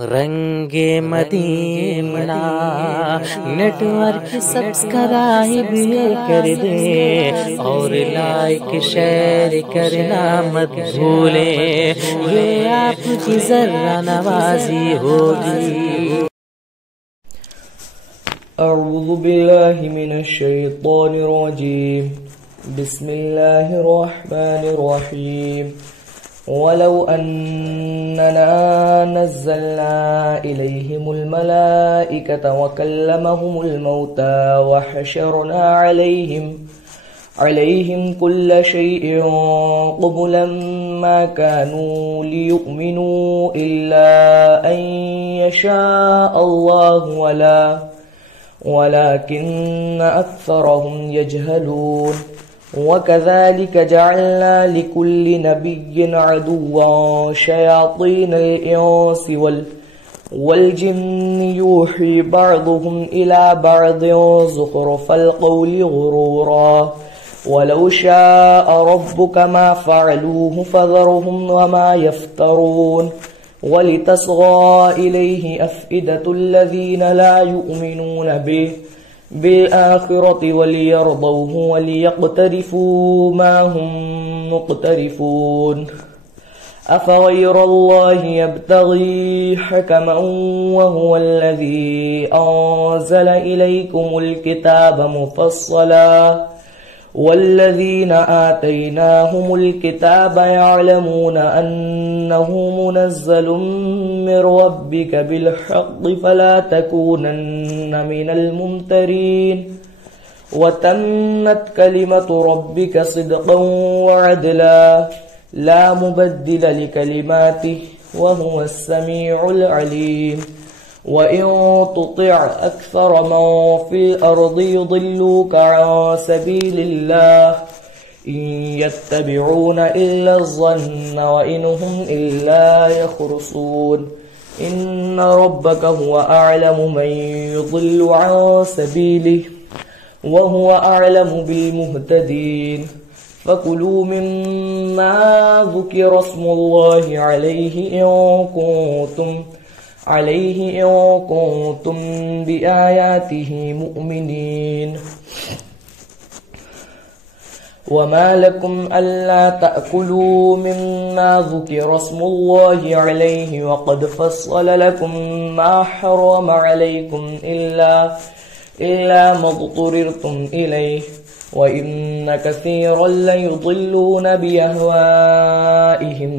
रंगे Medina network subscribe कर दे और like share करना मत भूले, ये आपकी जरा नवाजी होगी। अऊज़ु बिल्लाहि मिनश शैतानिर रजीम। बिस्मिल्लाहिर रहमानिर रहीम। वलौ अन्नना नज़्ज़लना इलैहिमुल मलाइकता वकल्लमहुमुल मौता वहशरना अलैहिम कुल्ल शैइन क़ुबुलन मा कानू लियुमिनू इल्ला अन यशाअ अल्लाहु वलाकिन्न अक्सरहुम यजहलून। वकज़ालिक जअलना लिकुल्लि नबिय्यिन अदुव्वन शयातीनल इंसि वल जिन्नि यूही बअदुहुम इला बअदिन ज़ुख़रुफ़ल क़ौलि गुरूरा वलौ शाअ रब्बुक मा फ़अलूहु फ़ज़रहुम वमा यफ़्तरून। वलितस्ग़ى इलैहि अफ़इदतुल्लज़ीन ला युमिनून बिलआखिरति वलियरदौहु वलियक़्तरिफू मा हुम मुक़्तरिफून। अफ़ग़ैरल्लाहि यब्तग़ी हकमन वहुवल्लज़ी अंज़ल इलैकुमुल किताब मुफ़स्सला वल्लज़ीन आतैनाहुमुल किताब यअलमून अन्नहु मुनज़्ज़लुम मिन रब्बिक बिलहक़्क़ि फला तकूनन्न मिनल मुमतरीन। वतम्मत कलिमतु रब्बिक सिद्क़न वअदला ला मुबद्दिल लिकलिमातिहि वहुवस समीउल अलीम। वइन तुतिअ अक्सर मन फिल अर्दि युदिल्लूक अन सबीलिल्लाह इन यत्तबिऊन इल्ला ज़न्न व इन हुम इल्ला यख़रुसून। इन्न रब्बक हुवा अअलमु मन युदिल्लु अन सबीलिहि व हुवा अअलमु बिल-मुहतदीन। फकुलू मिम्मा ज़ुकिरा स्मुल्लाहि अलैहि इन कुंतुम बिआयातिहि मुमिनीन। वमा लकुम अल्ला तअकुलू मिम्मा ज़ुकिरा स्मुल्लाहि अलैहि वक़द फ़स्सला लकुम मा हर्रम अलैकुम इल्ला मज़्तुरिरतुम इलैहि व इन्न कसीरन लयुज़िल्लून बिअहवाइहिम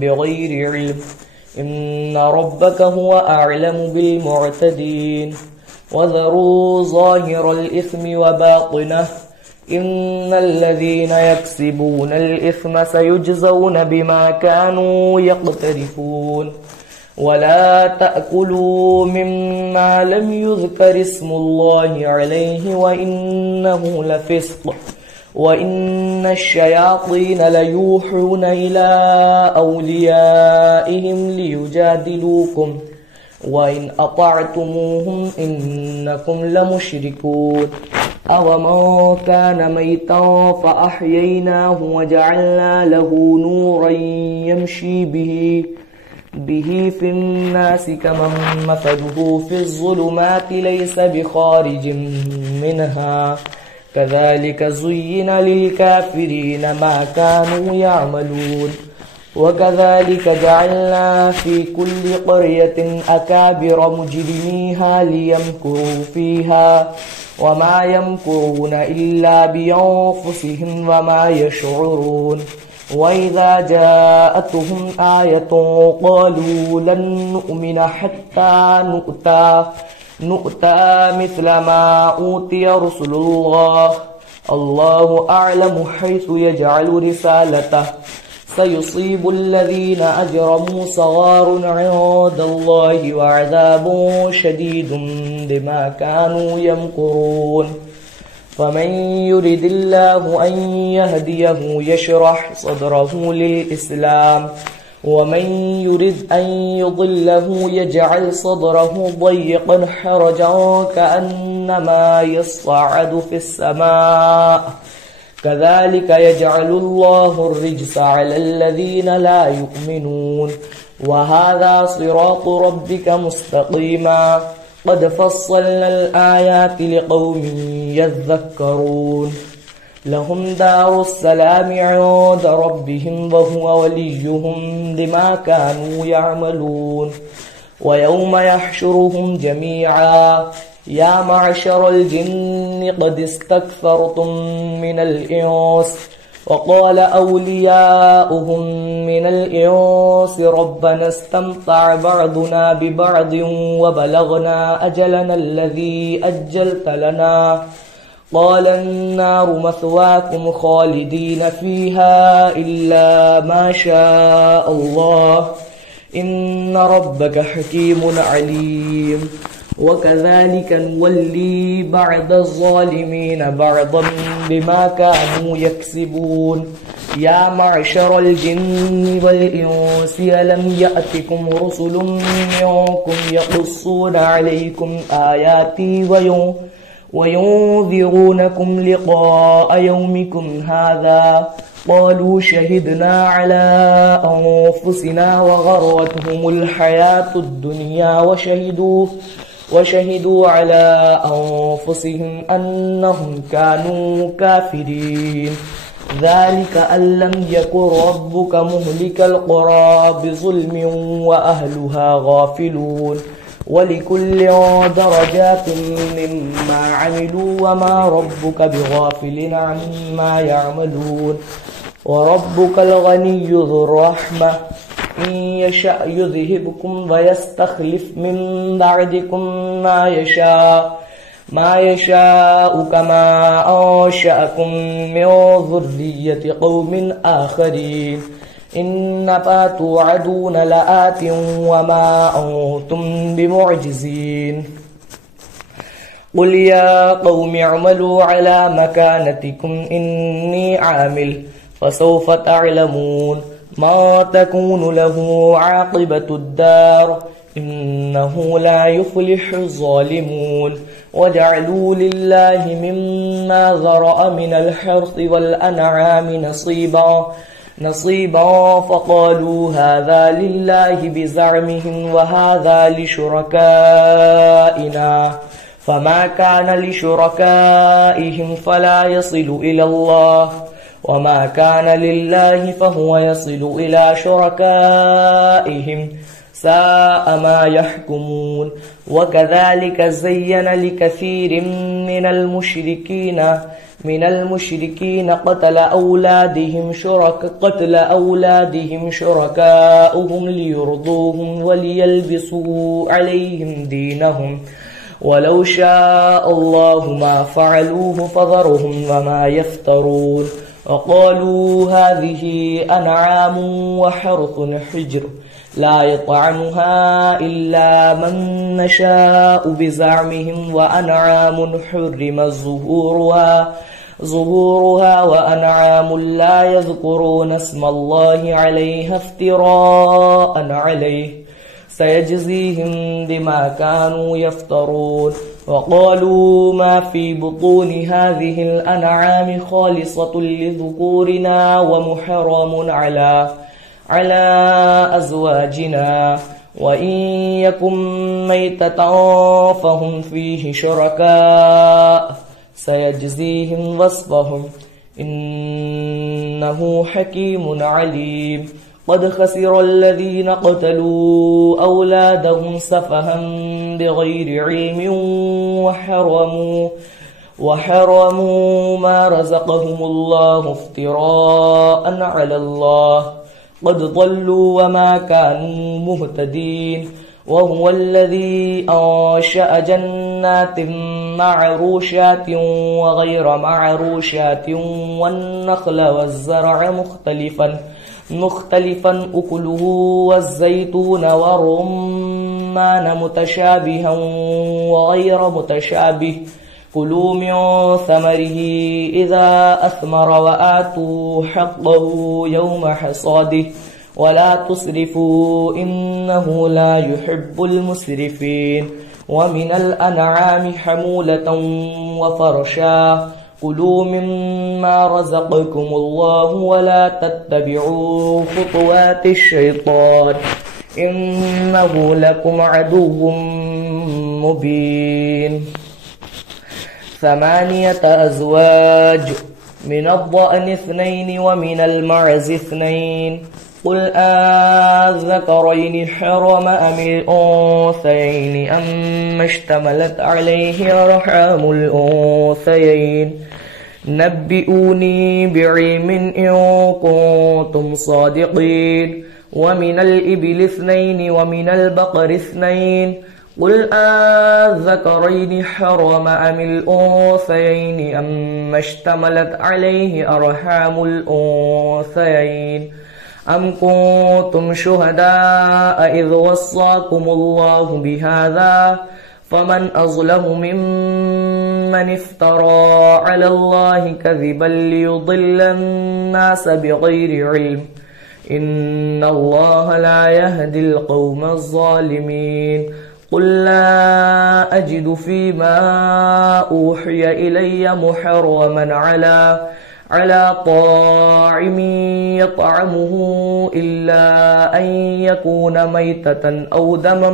बिग़ैरि इल्म। इन्न रब्बक हुवा अअलमु बिल-मुअ्तदीन। वज़रू ज़ाहिरल इस्मि व बातिनहु इन्नल्लज़ीन यक्सिबूनल इस्म सयुजज़ौन बिमा कानू यक़्तरिफून। वला तअकुलू मिम्मा लम युज़कर इस्मुल्लाहि अलैहि व इन्नहु लफ़िस्क़ व इन्नश-शयातीन लयूहून इला औलियाइहिम लियुजादिलूकुम व इन अतअतमुहुम इन्नकुम लमुश्रिकून। अवमन कान मैतन फ़अह्यैनाहु वजअलना लहू नूरन यमशी बिही फ़िन्नासि कमन मथलुहु फ़िज़्ज़ुलुमाति लैस बिख़ारिजिन मिन्हा कज़ालिक ज़ुय्यिन लिलकाफ़िरीन मा कानू यअमलून। वकज़ालिक जअलना फ़ी कुल्लि क़र्यतिन अकाबिर मुजरिमीहा लियमकुरू फ़ीहा वमा यमकुरून इल्ला बिअन्फुसिहिम वमा यशዑरून। वइज़ा जाअतहुम आयतुन क़ालू लन नु'मिना हत्ता नु'ता मिस्ल मा ऊतिय रुसुलुल्लाह अल्लाहु अअलमु हैसु यजअलु रिसालतह सयुसीबु अल्लज़ीन अजरमू सग़ारुन इंदल्लाहि व अज़ाबुन शदीदुन बिमा कानू यमकुरून। फमन युरिदिल्लाहु अन यहदियहु यशरह सदरहु लिल-इस्लाम वमन युरिद अन युदिल्लहु यजअल सदरहु ضय्यक़न हरजन कअन्नमा यस्अअदु फ़िस-समा' कज़ालिक यजअलुल्लाहु अर्रिज्सा अलल्लज़ीना ला युमिनून وهذا صراط ربك مستقيما قد فصلنا الآيات لقوم يذكرون لهم دار السلام عند ربهم وهو وليهم بما كانوا يعملون ويوم يحشرهم جميعا يا معشر الجن قد استكثرتم من الإنس وقال أولياؤهم من الإنس ربنا استمتع بعضنا ببعض وبلغنا أجلنا الذي أجلت لنا قال النار مثواكم خالدين فيها إلا ما شاء الله إن ربك حكيم عليم وكذلك نولي بعض الظالمين بعضا بما كانوا يكسبون يا معشر الجن والإنس ألم يأتكم رسل منكم يقصون عليكم آياتي وينذرونكم لقاء يومكم هذا قالوا شهدنا على أنفسنا وغرتهم الحياة الدنيا وشهدوا على أنفسهم أنهم كانوا كافرين ذلك أن لم يكن ربك مهلك القرى بظلم وأهلها غافلون ولكل درجات مما عملوا وما ربك بغافل عما يعملون وربك الغني ذو الرحمة إن يشأ يذهبكم ويستخلف من بعدكم ما يشاء كما أنشأكم من ذرية قوم آخرين إنما توعدون لآت وما أنتم بمعجزين قل يا قوم اعملوا على مكانتكم إني عامل فسوف تعلمون ما تكون له عاقبة الدار إنه لا يفلح الظالمون وجعلوا لله مما ذرأ من الحرث والأنعام نصيبا فقالوا هذا لله بزعمهم وهذا لشركائنا فما كان لشركائهم فلا يصل إلى الله وما كان لله فهو يصل إلى شركائهم ساء ما يحكمون وكذلك زين لكثير من المشركين قتل أولادهم شركاؤهم ليرضوهم وليلبسوا عليهم دينهم ولو شاء الله ما فعلوه فذرهم وما يفترون وقالوا هذه أنعام وحرث حجر لا يطعمها إلا من نشاء بزعمهم وأنعام حرم ظهورها وأنعام لا يذكرون اسم الله عليها افتراء عليه سيجزيهم بما كانوا يفترون وقالوا ما في بطون هذه الأنعام خالصة لذكورنا ومحرم على أزواجنا وإن يكن ميتة فهم فيه شركاء سيجزيهم وصفهم إنه حكيم عليم قد خسر الذين قتلوا أولادهم سفها بغير علم وحرموا ما رزقهم الله افتراء على الله قد ضلوا وما كانوا مهتدين وهو الذي أنشأ جنات معروشات وغير معروشات والنخل والزرع مختلفا أكله والزيتون والرمان متشابها وغير متشابه كلوا من ثمره إذا أثمر وآتوا حقه يوم حصاده ولا تسرفوا إنه لا يحب المسرفين ومن الأنعام حمولة وفرشا كلوا مما رزقكم الله ولا تتبعوا خطوات الشيطان إنه لكم عدو مبين 8 أزواج من الضأن 2 ومن المعز 2 قل أذكرين حرم أم الأنثيين أم اشتملت عليه أرحام الأنثيين نبئوني بعلم إن كنتم صادقين ومن الإبل 2 ومن البقر 2 قل أذكرين حرم أم الأنثيين أم اشتملت عليه أرحام الأنثيين أم كنتم شهداء إذ وصاكم الله بهذا فمن أظلم ممن افترى على الله كذبا ليضل الناس بغير علم إن الله لا يهدي القوم الظالمين قل لا أجد فيما أوحي إلي محرما على طاعم يطعمه إلا أن يكون ميتة أو دما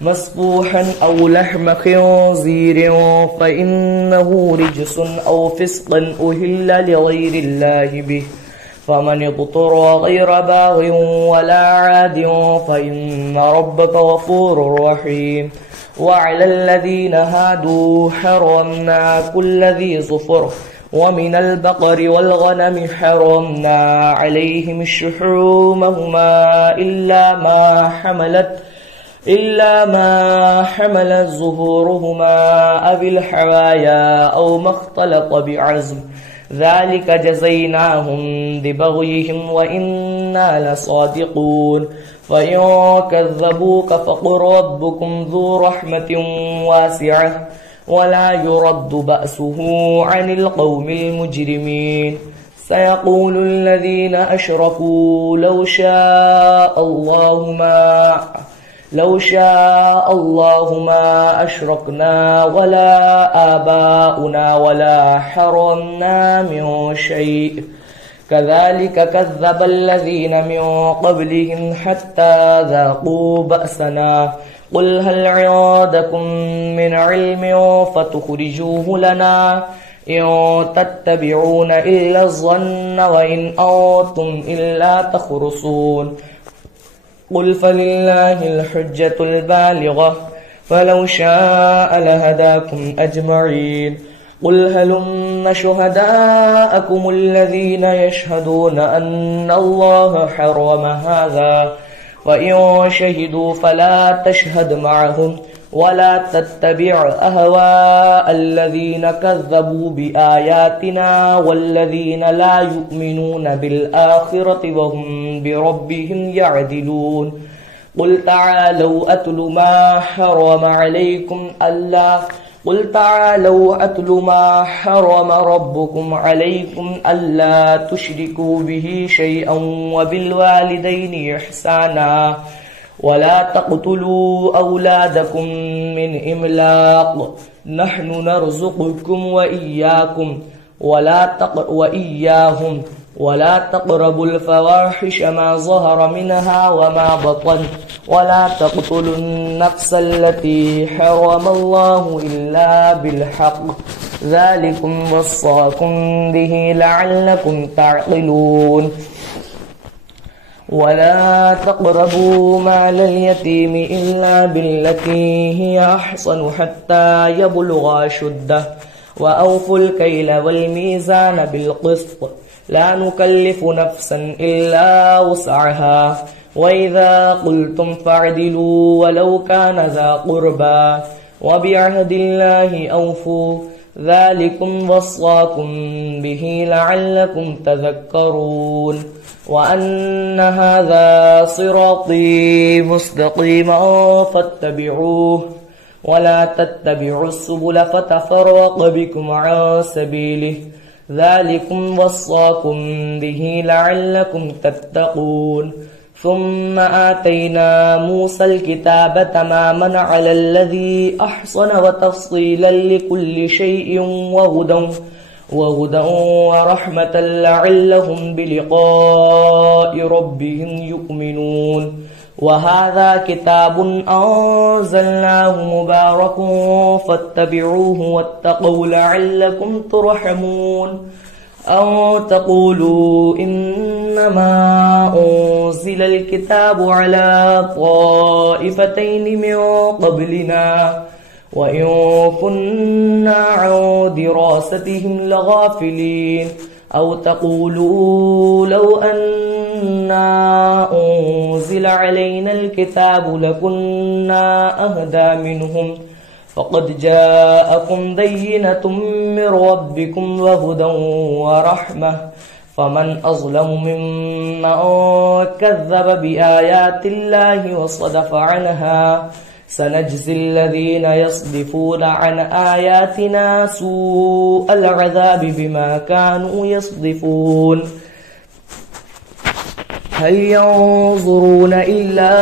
مسفوحا أو لحم خنزير فإنه رجس أو فسقا أهل لغير الله به فمن اضطر غير باغ ولا عاد فإن ربك غفور رحيم وعلى الذين هادوا حرمنا كل ذي ظفر ومن البقر والغنم حرمنا عليهم شحومهما إلا ما حملت ظهورهما أو الحوايا أو ما اختلط بعزم ذلك جزيناهم ببغيهم وإنا لصادقون فإن كذبوك فقل ربكم ذو رحمة واسعة ولا يرد بأسه عن القوم المجرمين سيقول الذين أشركوا لو شاء الله ما أشركنا ولا آباؤنا ولا حرمنا من شيء كذلك كذب الذين من قبلهم حتى ذاقوا بأسنا قل هل عندكم من علم فتخرجوه لنا إن تتبعون إلا الظن وإن أنتم إلا تخرصون قل فلله الحجة البالغة فلو شاء لهداكم أجمعين قل هلم شهداءكم الذين يشهدون أن الله حرم هذا وإن شهدوا فلا تشهد معهم ولا تتبع أهواء الذين كذبوا بآياتنا والذين لا يؤمنون بالآخرة وهم بربهم يعدلون قل تعالوا أتل ما حرم ربكم عليكم ألا تشركوا به شيئا وبالوالدين إحسانا ولا تقتلوا أولادكم من إملاق نحن نرزقكم وإياهم ولا تقربوا الفواحش ما ظهر منها وما بطن ولا تقتلوا النفس التي حرم الله إلا بالحق ذلكم وصاكم به لعلكم تعقلون ولا تقربوا مال اليتيم إلا بالتي هي أحسن حتى يبلغ أشده وأوفوا الكيل والميزان بالقسط لا نكلف نفسا إلا وسعها وإذا قلتم فاعدلوا ولو كان ذا قربى وبعهد الله أوفوا ذلكم وصاكم به لعلكم تذكرون وأن هذا صراطي مستقيما فاتبعوه ولا تتبعوا السبل فتفرق بكم عن سبيله ذلكم وصاكم به لعلكم تتقون ثم آتينا موسى الكتاب تماما على الذي أحصن وتفصيلا لكل شيء وهدى ورحمة لعلهم بلقاء ربهم يؤمنون وهذا كتاب أنزلناه مبارك فاتبعوه واتقوا لعلكم ترحمون أو تقولوا إنما أنزل الكتاب على طائفتين من قبلنا وإن كنا عن دراستهم لغافلين أو تقولوا لو أنا أنزل علينا الكتاب لكنا أهدى منهم فقد جاءكم بينة من ربكم وهدى ورحمة فمن أظلم ممن كذب بآيات الله وصدف عنها سنجزي الذين يصدفون عن آياتنا سوء العذاب بما كانوا يصدفون هل ينظرون إلا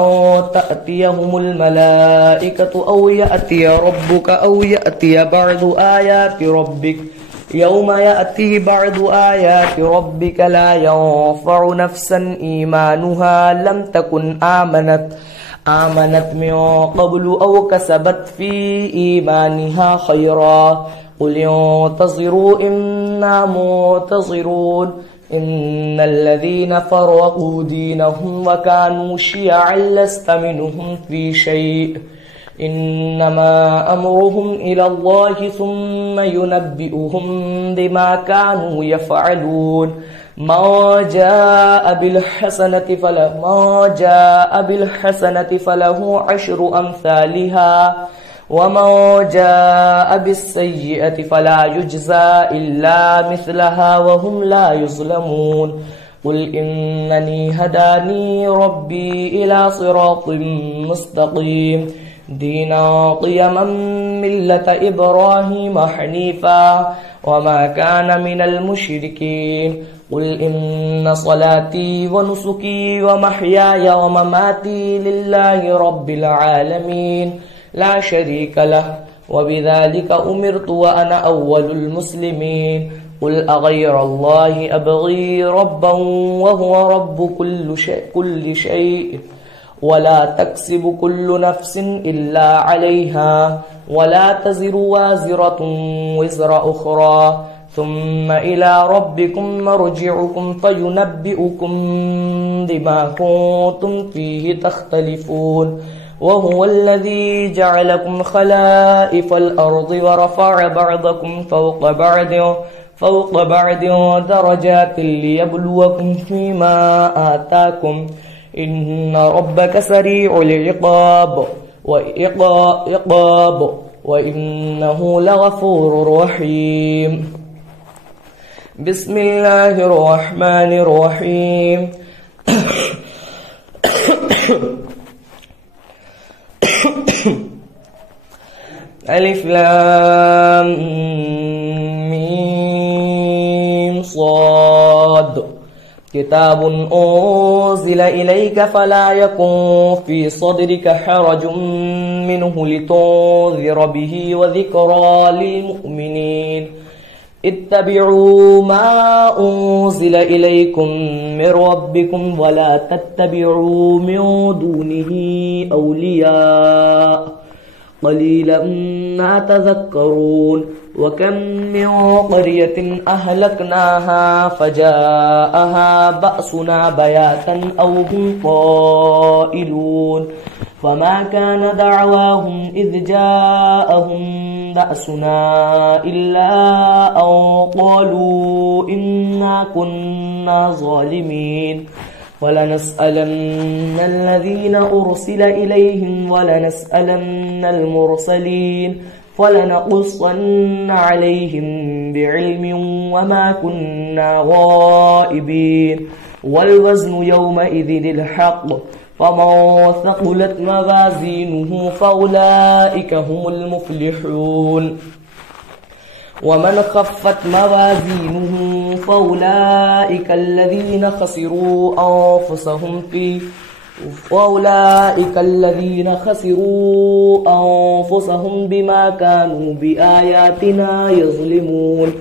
أن تأتيهم الملائكة أو يأتي ربك أو يأتي بعض آيات ربك يوم يأتي بعض آيات ربك لا ينفع نفسا إيمانها لم تكن آمنت من قبل أو كسبت في إيمانها خيرا قل انتظروا إنا منتظرون إن الذين فرقوا دينهم وكانوا شيعا لست منهم في شيء إنما أمرهم إلى الله ثم ينبئهم بما كانوا يفعلون ما جاء بالحسنة فله عشر أمثالها وما جاء بالسيئة فلا يجزى إلا مثلها وهم لا يظلمون قل إنني هداني ربي إلى صراط مستقيم دينا قيما ملة إبراهيم حنيفا وما كان من المشركين قل إن صلاتي ونسكي ومحياي ومماتي لله رب العالمين لا شريك له وبذلك أمرت وأنا أول المسلمين قل أغير الله أبغي ربا وهو رب كل شيء ولا تكسب كل نفس إلا عليها ولا تزر وازرة وزر أخرى ثم إلى ربكم مرجعكم فينبئكم بما كنتم فيه تختلفون وهو الذي جعلكم خلائف الأرض ورفع بعضكم فوق بعض درجات ليبلوكم فيما آتاكم إن ربك سريع العقاب وإنه لغفور رحيم بسم الله الرحمن الرحيم ألف لام ميم صاد كتاب أنزل إليك فلا يكن في صدرك حرج منه لتنذر به وذكرى للمؤمنين اتبعوا ما أنزل إليكم من ربكم ولا تتبعوا من دونه أولياء قليلا ما تذكرون وكم من قرية أهلكناها فجاءها بأسنا بياتا أو هم قائلون فما كان دعواهم إذ جاءهم بأسنا إلا أن قالوا إنا كنا ظالمين ولنسألن الذين أرسل إليهم ولنسألن المرسلين فلنقصن عليهم بعلم وما كنا غائبين والوزن يومئذ الحق فمن ثقلت موازينه فأولئك هم المفلحون ومن خفت موازينه فأولئك الذين خسروا أنفسهم وأولئك الذين خسروا أنفسهم بما كانوا بآياتنا يظلمون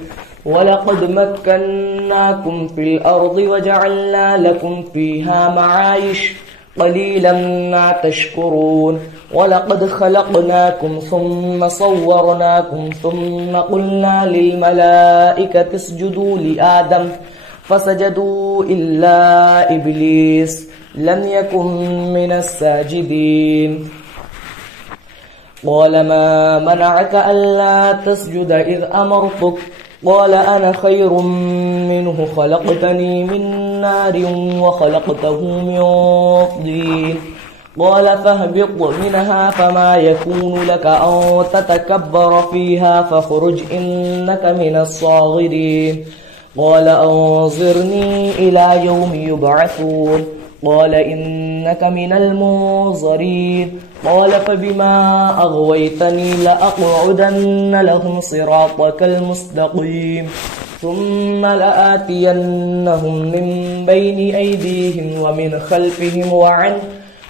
ولقد مكناكم في الأرض وجعلنا لكم فيها معايش قليلا ما تشكرون ولقد خلقناكم ثم صورناكم ثم قلنا للملائكة اسجدوا لآدم فسجدوا إلا إبليس لم يكن من الساجدين قال ما منعك ألا تسجد إذ أمرتك قال أنا خير منه خلقتني من نار وخلقته من طين قال فاهبط منها فما يكون لك أن تتكبر فيها فاخرج إنك من الصاغرين قال أنظرني إلى يوم يبعثون قال إنك من المنظرين قال فبما أغويتني لأقعدن لهم صراطك المستقيم ثم لآتينهم من بين أيديهم ومن خلفهم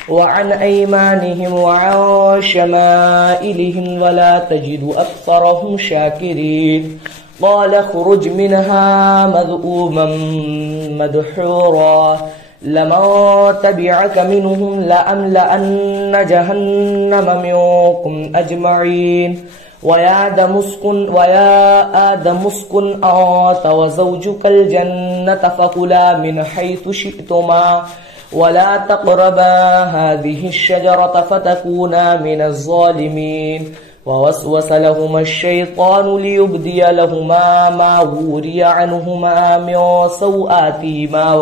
وعن أيمانهم وعن شمائلهم ولا تجد أكثرهم شاكرين قال اخرج منها مذءوما مدحورا لمن تبعك منهم لأملأن جهنم منكم أجمعين ويا آدم اسكن أنت وزوجك الجنة فكلا من حيث شئتما ولا تقربا هذه الشجرة فتكونا من الظالمين ووسوس لهما الشيطان ليبدي لهما ما وري عنهما من سوآتهما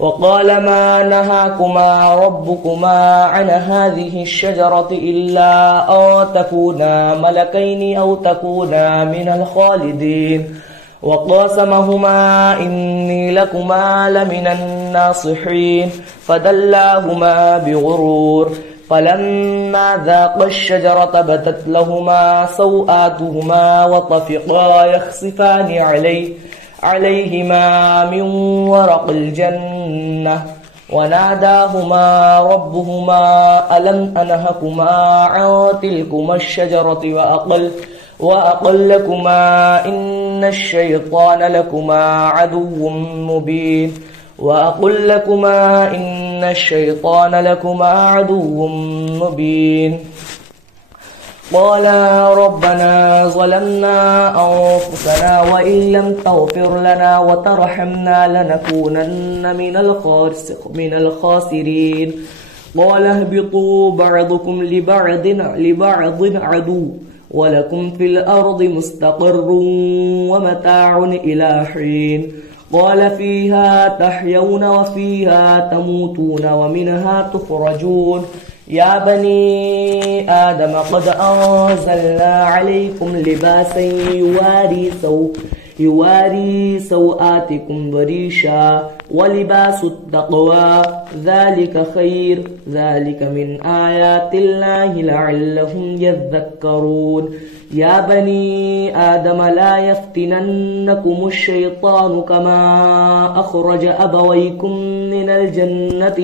وقال ما نهاكما ربكما عن هذه الشجرة إلا أن تكونا ملكين أو تكونا من الخالدين وقاسمهما إني لكما لمن الناصحين فدلاهما بغرور فلما ذاقا الشجرة بدت لهما سوآتهما وطفقا يخصفان عليهما من ورق الجنة وناداهما ربهما ألم أنهكما عن تلكما الشجرة وأقل لكما إن الشيطان لكما عدو مبين وأقل لكما إن الشيطان لكما عدو مبين قالا ربنا ظلمنا أنفسنا وإن لم تغفر لنا وترحمنا لنكونن من الخاسرين قال اهبطوا بعضكم لبعض عدو ولكم في الأرض مستقر ومتاع إلى حين قال فيها تحيون وفيها تموتون ومنها تخرجون يا بني آدم قد أنزلنا عليكم لباسا يواري سوآتكم وريشا ولباس التقوى ذلك خير ذلك من آيات الله لعلهم يذكرون يا بني آدم لا يفتننكم الشيطان كما أخرج أبويكم من الجنة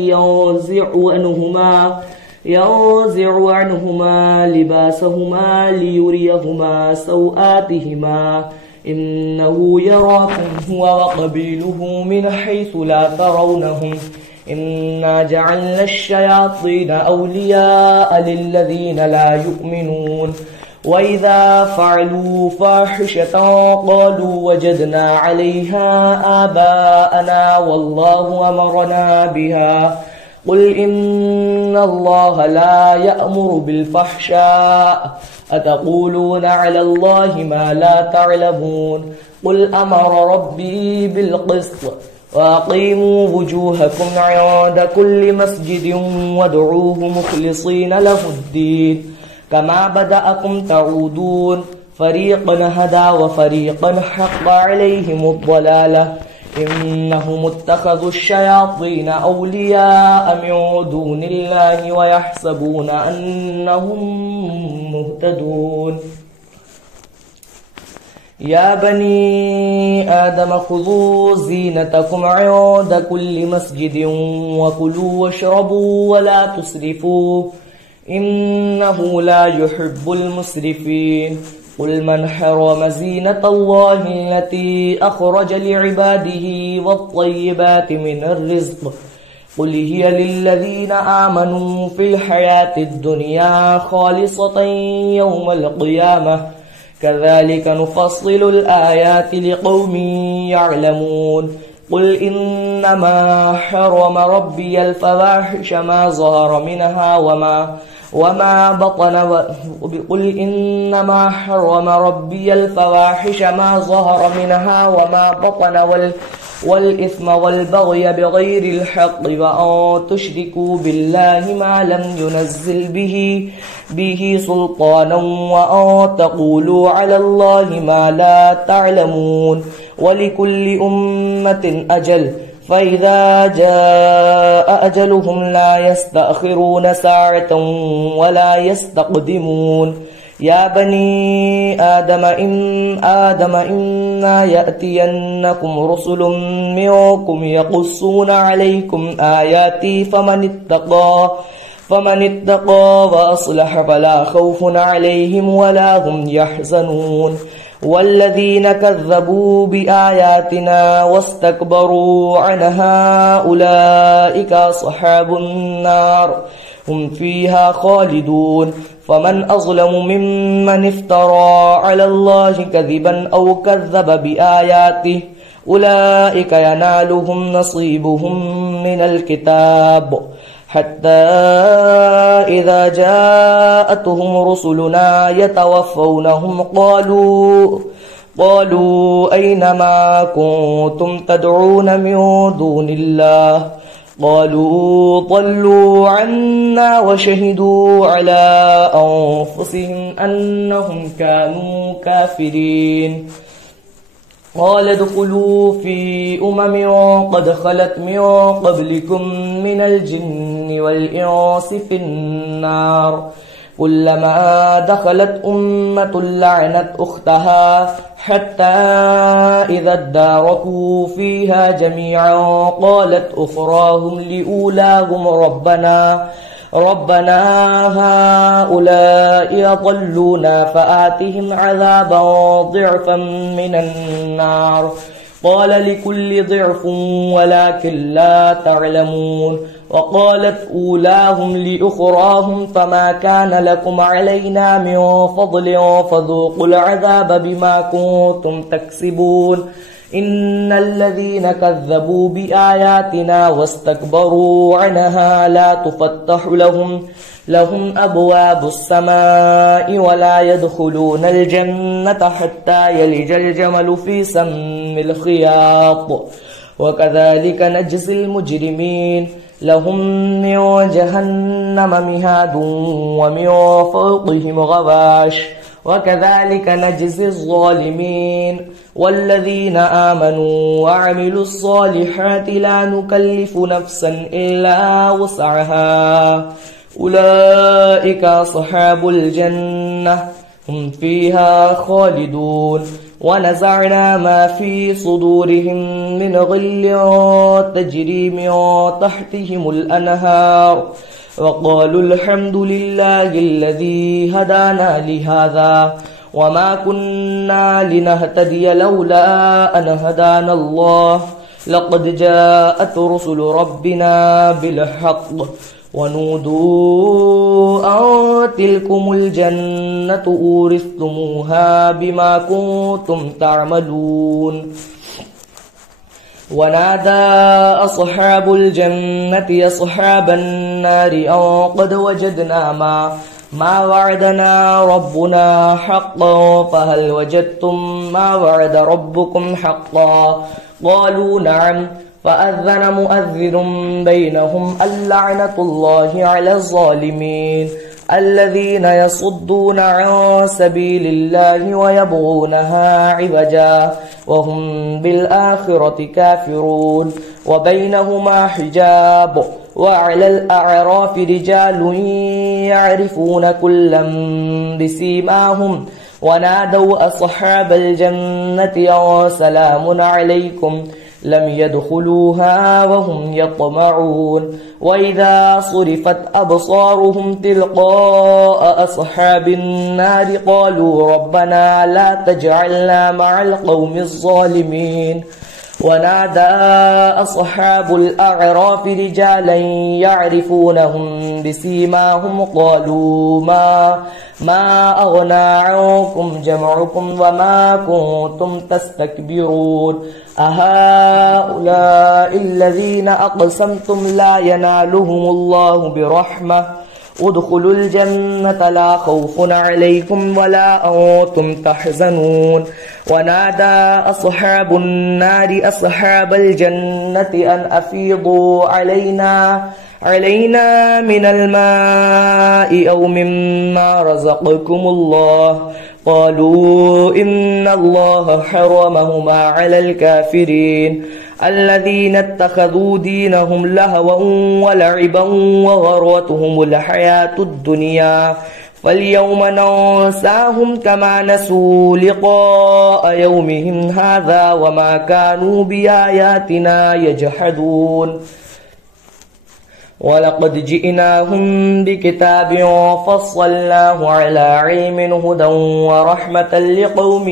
ينزع عنهما لباسهما ليريهما سوآتهما إنه يراكم هو وقبيله من حيث لا ترونهم إنا جعلنا الشياطين أولياء للذين لا يؤمنون وإذا فعلوا فاحشة قالوا وجدنا عليها آباءنا والله أمرنا بها قل إن الله لا يأمر بالفحشاء أتقولون على الله ما لا تعلمون قل أمر ربي بالقسط وأقيموا وجوهكم عند كل مسجد وادعوه مخلصين له الدين كما بدأكم تعودون فريقا هدى وفريقا حق عليهم الضلالة إنهم اتخذوا الشياطين أولياء من دون الله ويحسبون أنهم مهتدون يا بني آدم خذوا زينتكم عند كل مسجد وكلوا واشربوا ولا تسرفوا إنه لا يحب المسرفين قل من حرم زينة الله التي أخرج لعباده والطيبات من الرزق قل هي للذين آمنوا في الحياة الدنيا خالصة يوم القيامة كذلك نفصل الآيات لقوم يعلمون قل إنما حرم ربي الفواحش ما ظهر منها وما بطن قل إنما حرم ربي الفواحش ما ظهر منها وما بطن والإثم والبغي بغير الحق وأن تشركوا بالله ما لم ينزل به سلطانا وأن تقولوا على الله ما لا تعلمون ولكل أمة أجل فإذا جاء أجلهم لا يستأخرون ساعة ولا يستقدمون يا بني آدم إنا يأتينكم رسل منكم يقصون عليكم آياتي فمن اتقى وأصلح فلا خوف عليهم ولا هم يحزنون والذين كذبوا بآياتنا واستكبروا عنها أولئك أصحاب النار هم فيها خالدون فمن أظلم ممن افترى على الله كذبا أو كذب بآياته أولئك ينالهم نصيبهم من الكتاب حتى إذا جاءتهم رسلنا يتوفونهم قالوا أين ما كنتم تدعون من دون الله قالوا ضلوا عنا وشهدوا على أنفسهم أنهم كانوا كافرين قال ادخلوا في قد خلت من قبلكم من الجن والإنس في النار كلما دخلت أمة لعنت أختها حتى إذا اداركوا فيها جميعا قالت أخراهم لأولاهم ربنا هؤلاء أضلونا فآتهم عذابا ضعفا من النار قال لكل ضعف ولكن لا تعلمون وقالت أولاهم لأخراهم فما كان لكم علينا من فضل فذوقوا العذاب بما كنتم تكسبون إن الذين كذبوا بآياتنا واستكبروا عنها لا تفتح لهم أبواب السماء ولا يدخلون الجنة حتى يلج الجمل في سم الخياط وكذلك نجزي المجرمين لهم من جهنم مهاد ومن فوقهم غواش وكذلك نجزي الظالمين والذين آمنوا وعملوا الصالحات لا نكلف نفسا إلا وسعها أولئك أصحاب الجنة هم فيها خالدون ونزعنا ما في صدورهم من غل تجري من تحتهم الأنهار وقالوا الحمد لله الذي هدانا لهذا وما كنا لنهتدي لولا أن هدانا الله لقد جاءت رسل ربنا بالحق ونودوا أن تلكم الجنة أورثتموها بما كنتم تعملون ونادى أصحاب الجنة أصحاب النار أن قد وجدنا ما وعدنا ربنا حقا فهل وجدتم ما وعد ربكم حقا قالوا نعم فأذن مؤذن بينهم اللعنة الله على الظالمين الذين يصدون عن سبيل الله ويبغونها عوجا وهم بالآخرة كافرون وبينهما حجاب وعلى الأعراف رجال يعرفون كلا بسيماهم ونادوا أصحاب الجنة يا سلام عليكم لم يدخلوها وهم يطمعون وإذا صرفت أبصارهم تلقاء أصحاب النار قالوا ربنا لا تجعلنا مع القوم الظالمين ونادى أصحاب الأعراف رجالا يعرفونهم بسيماهم قالوا ما أغنى عنكم جمعكم وما كنتم تستكبرون أهؤلاء الذين أقسمتم لا ينالهم الله برحمة ادخلوا الجنة لا خوف عليكم ولا أنتم تحزنون ونادى أصحاب النار أصحاب الجنة أن أفيضوا علينا من الماء أو مما رزقكم الله قالوا إن الله حرمهما على الكافرين الذين اتخذوا دينهم لهوا ولعبا وغرتهم الحياة الدنيا فاليوم ننساهم كما نسوا لقاء يومهم هذا وما كانوا بآياتنا يجحدون ولقد جئناهم بكتاب فصلناه على علم هدى ورحمة لقوم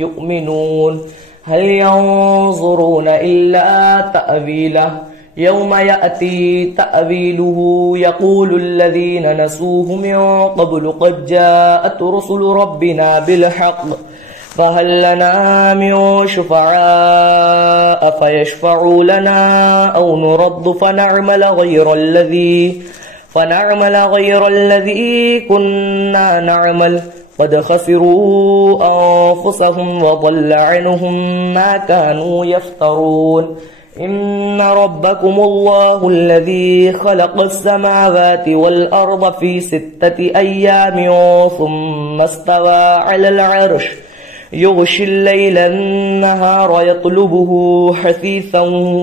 يؤمنون هل ينظرون إلا تأويله يوم يأتي تأويله يقول الذين نسوه من قبل قد جاءت رسل ربنا بالحق فهل لنا من شفعاء فيشفعوا لنا أو نرد فنعمل غير الذي كنا نعمل قد خسروا أنفسهم وضل عنهم ما كانوا يفترون إن ربكم الله الذي خلق السماوات والأرض في 6 أيام ثم استوى على العرش يغشي الليل النهار يطلبه حثيثا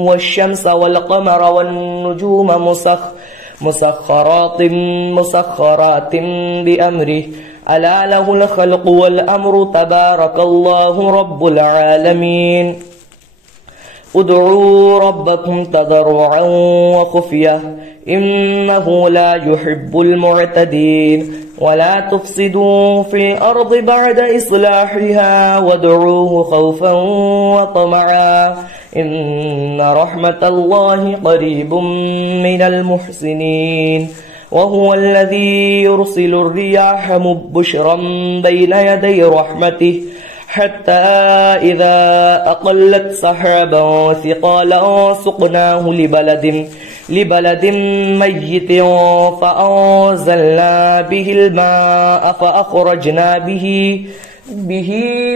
والشمس والقمر والنجوم مسخرات بأمره ألا له الخلق والأمر تبارك الله رب العالمين ادعوا ربكم تضرعا وخفية إنه لا يحب المعتدين ولا تفسدوا في الأرض بعد إصلاحها وادعوه خوفا وطمعا إن رحمة الله قريب من المحسنين وهو الذي يرسل الرياح مبشرا بين يدي رحمته حتى إذا أقلت سحابا ثقالا سقناه لبلد ميت فأنزلنا به الماء فأخرجنا به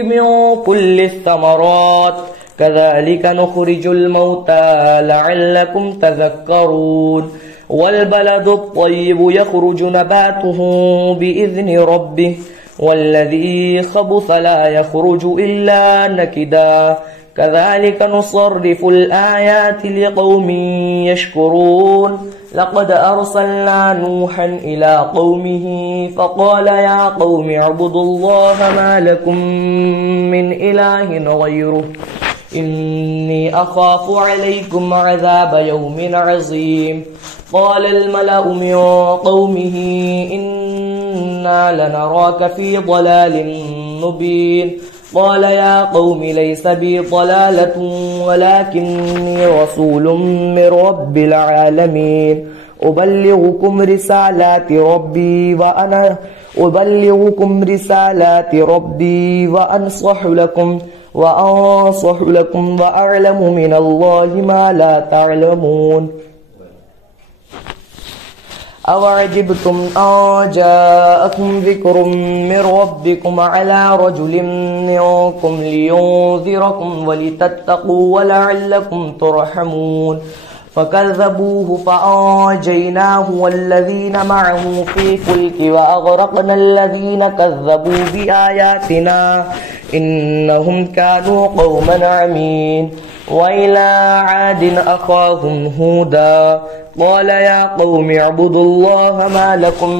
من كل الثمرات كذلك نخرج الموتى لعلكم تذكرون والبلد الطيب يخرج نباته بإذن ربه والذي خبث لا يخرج إلا نكدا كذلك نصرف الآيات لقوم يشكرون لقد أرسلنا نوحا إلى قومه فقال يا قوم اعبدوا الله ما لكم من إله غيره إني أخاف عليكم عذاب يوم عظيم قال الملأ من قومه إنا لنراك في ضلال مبين قال يا قوم ليس بي ضلالة ولكني رسول من رب العالمين أبلغكم رسالات ربي وأنصح لكم وأعلم من الله ما لا تعلمون أوعجبتم أن جاءكم ذكر من ربكم على رجل منكم لينذركم ولتتقوا ولعلكم ترحمون فكذبوه فأنجيناه والذين معه في الفلك وأغرقنا الذين كذبوا بآياتنا إنهم كانوا قوما عمين وإلى عاد أخاهم هودا قال يا قوم اعبدوا الله ما لكم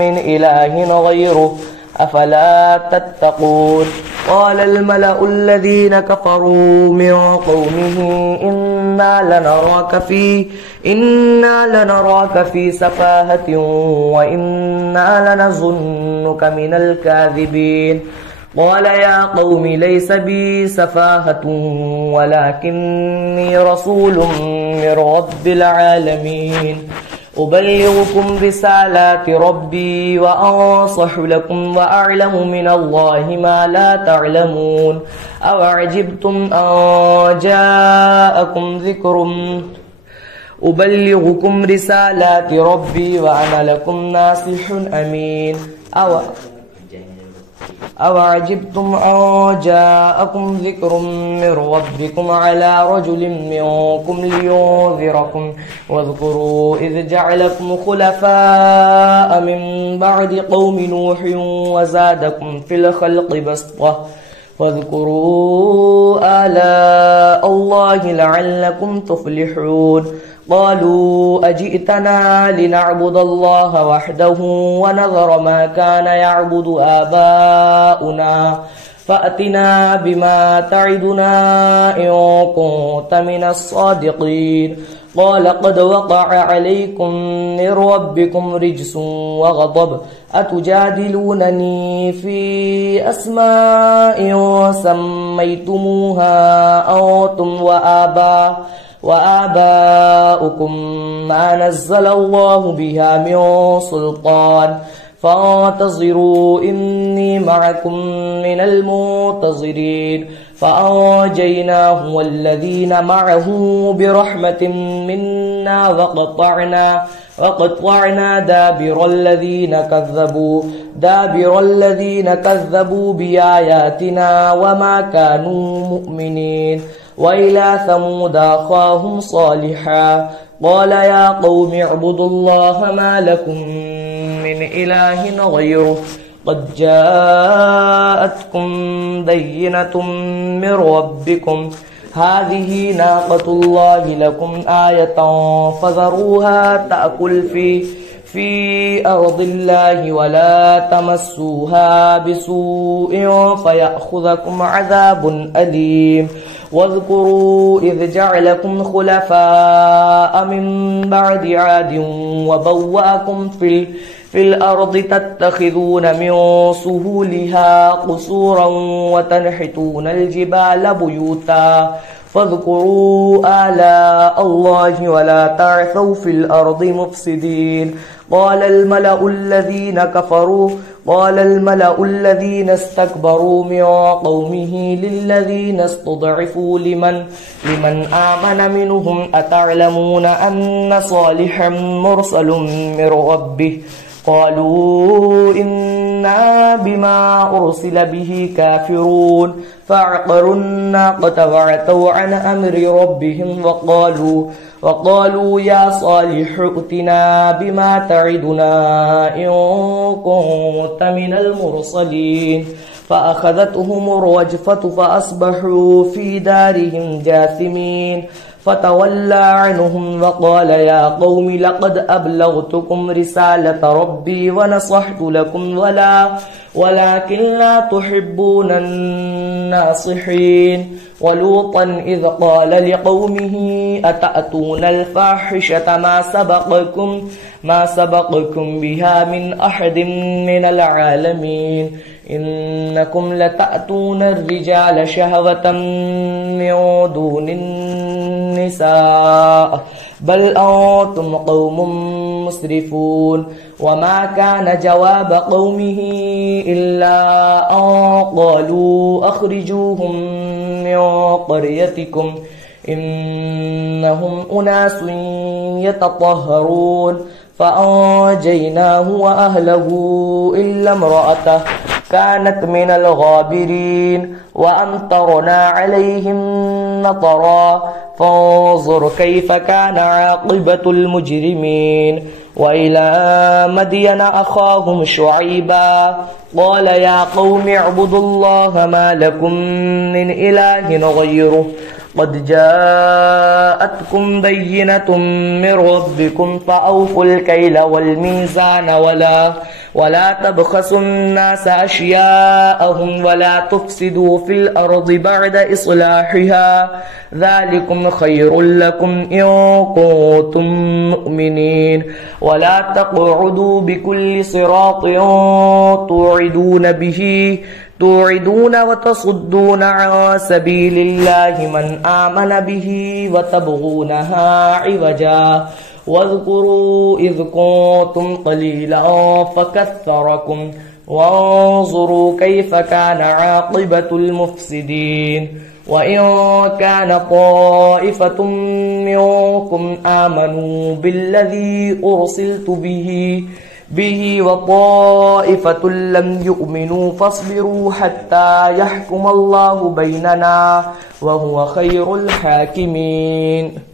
من إله غيره أفلا تتقون قال الملأ الذين كفروا من قومه إنا لنراك في سفاهة وإنا لنظنك من الكاذبين قال يا قوم ليس بي سفاهة ولكني رسول من رب العالمين أبلغكم رسالات ربي وأنصح لكم وأعلم من الله ما لا تعلمون أوعجبتم أن جاءكم ذكر أبلغكم رسالات ربي وأنا لكم ناصح أمين أوعجبتم أن جاءكم ذكر من ربكم على رجل منكم لينذركم واذكروا إذ جعلكم خلفاء من بعد قوم نوح وزادكم في الخلق بسطة واذكروا آلاء الله لعلكم تفلحون قالوا أجئتنا لنعبد الله وحده ونذر ما كان يعبد آباؤنا فأتنا بما تعدنا إن كنت من الصادقين قال قد وقع عليكم من ربكم رجس وغضب أتجادلونني في أسماء سميتموها أنتم وآباؤكم ما نزل الله بها من سلطان فانتظروا إني معكم من المنتظرين فأنجيناه والذين معه برحمة منا وقطعنا دابر الذين كذبوا بآياتنا وما كانوا مؤمنين وإلى ثمود أخاهم صالحا قال يا قوم اعبدوا الله ما لكم من إله غيره قد جاءتكم بينة من ربكم هذه ناقة الله لكم آية فذروها تأكل في أرض الله ولا تمسوها بسوء فيأخذكم عذاب أليم واذكروا إذ جعلكم خلفاء من بعد عاد وبوأكم في الأرض تتخذون من سهولها قصورا وتنحتون الجبال بيوتا فاذكروا آلاء الله ولا تعثوا في الأرض مفسدين قال الملأ الذين استكبروا من قومه للذين استضعفوا لمن آمن منهم أتعلمون أن صالحا مرسل من ربه قالوا إنا بما أرسل به كافرون فعقروا الناقة وعتوا عن أمر ربهم وقالوا يا صالح ائتنا بما تعدنا إن كنت من المرسلين فأخذتهم الرجفة فأصبحوا في دارهم جاثمين فتولى عنهم وقال يا قوم لقد أبلغتكم رسالة ربي ونصحت لكم ولكن لا تحبون الناصحين ولوطا إذ قال لقومه أتأتون الفاحشة ما سبقكم بها من أحد من العالمين إنكم لتأتون الرجال شهوة من دون النساء بل أنتم قوم مسرفون وما كان جواب قومه إلا أن قالوا أخرجوهم من قريتكم إنهم أناس يتطهرون فأنجيناه وأهله إلا امرأته كانت من الغابرين وأمطرنا عليهم مطرا فانظر كيف كان عاقبة المجرمين وإلى مدين أخاهم شعيبا قال يا قوم اعبدوا الله ما لكم من إله غيره قد جاءتكم بينة من ربكم فأوفوا الكيل والميزان ولا تبخسوا الناس أشياءهم ولا تفسدوا في الأرض بعد إصلاحها ذلكم خير لكم إن كنتم مؤمنين ولا تقعدوا بكل صراط توعدون وتصدون عن سبيل الله من آمن به وتبغونها عوجا واذكروا إذ كنتم قليلا فكثركم وانظروا كيف كان عاقبة المفسدين وإن كان طائفة منكم آمنوا بالذي أرسلت به وطائفة لم يؤمنوا فاصبروا حتى يحكم الله بيننا وهو خير الحاكمين.